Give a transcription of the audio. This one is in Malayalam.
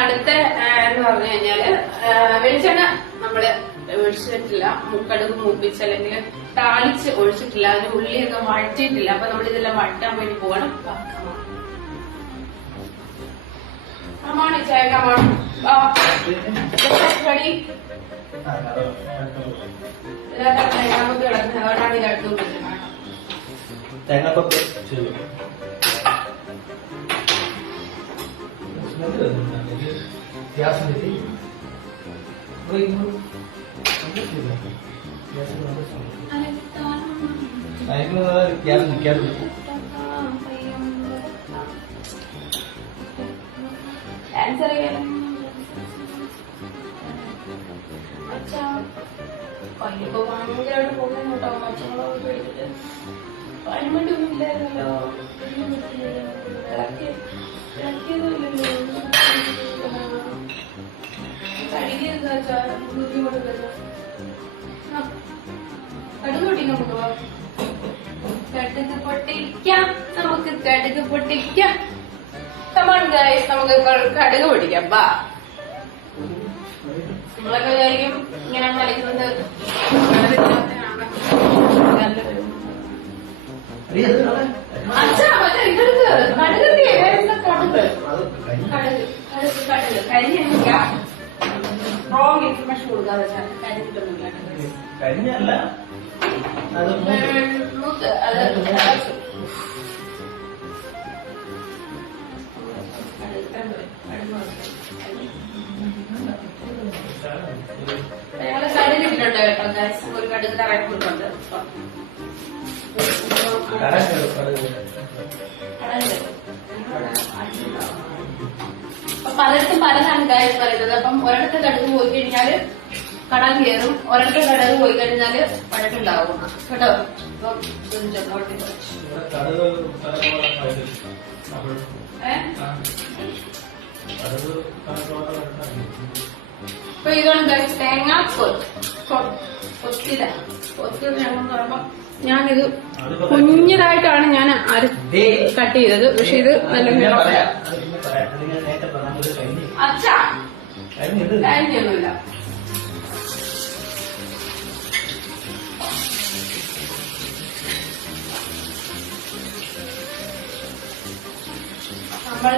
അടുത്ത എന്ന് പറഞ്ഞു കഴിഞ്ഞാല് വെളിച്ചെണ്ണ നമ്മള് ഒഴിച്ചിട്ടില്ല, കടുക് മൂപ്പിച്ച് അല്ലെങ്കിൽ താളിച്ച് ഒഴിച്ചിട്ടില്ല, അതിന് ഉള്ളിയൊക്കെ വഴറ്റിയിട്ടില്ല. അപ്പൊ നമ്മൾ ഇതെല്ലാം വഴറ്റാൻ വേണ്ടി പോകണം. കമാണി ചായ കമാണി റെഡി. നമുക്ക് കിടക്കുന്നത് അവരാണ് ഇതായിട്ടും തേങ്ങാക്കൊക്കെ ഗ്യാസ് നിൽക്കാറില്ല. പയ്യപ്പോ ഭയങ്കരമായിട്ട് പോകുന്നുണ്ടോ പച്ചമുളക് പേടിച്ചിട്ട് പഴമട്ടൊന്നും ഇല്ലായിരുന്നല്ലോ. ഇളക്കിയതുമില്ലല്ലോ. കടുക് പൊട്ടിക്കാൻ പോകുക. കടുക് പൊട്ടിക്കാം, നമുക്ക് കടുക് പൊട്ടിക്കാം. കമാൺ ഗൈസ്, നമുക്ക് കടുക് പൊട്ടിക്കാം. ബാ. നമ്മളൊക്കെ വിചാരിക്കും ഇങ്ങനെ കളിക്കുന്നത് റോങ് ഇൻഫർമേഷൻ കൊടുക്കാതെ കരിഞ്ഞിട്ടൊന്നുമില്ല. ഞങ്ങള് കടുകിട്ടുണ്ട് കേട്ടോ ഗൈസ്, ഒരു കടുക് കറക്കൂട്ടുണ്ട്. അപ്പൊ പലയിടത്തും പലതാണ് ഗൈസ് പറയുന്നത്. അപ്പം ഒരിടത്ത് കടുക് പോയി കഴിഞ്ഞാല് കടൽ കയറും, ഒരിടത്ത് കടുക് പോയി കഴിഞ്ഞാല് പഴക്കുണ്ടാവും കേട്ടോ. അപ്പൊ ഇതാണ് ഗൈസ് തേങ്ങ കൊത്തില ഞങ്ങൾ പറയുമ്പോ ഞാനിത് കുഞ്ഞതായിട്ടാണ് ഞാൻ കട്ട് ചെയ്തത്. പക്ഷെ ഇത് നല്ല അച്ഛാ കഴിഞ്ഞൊന്നുമില്ല. നമ്മൾ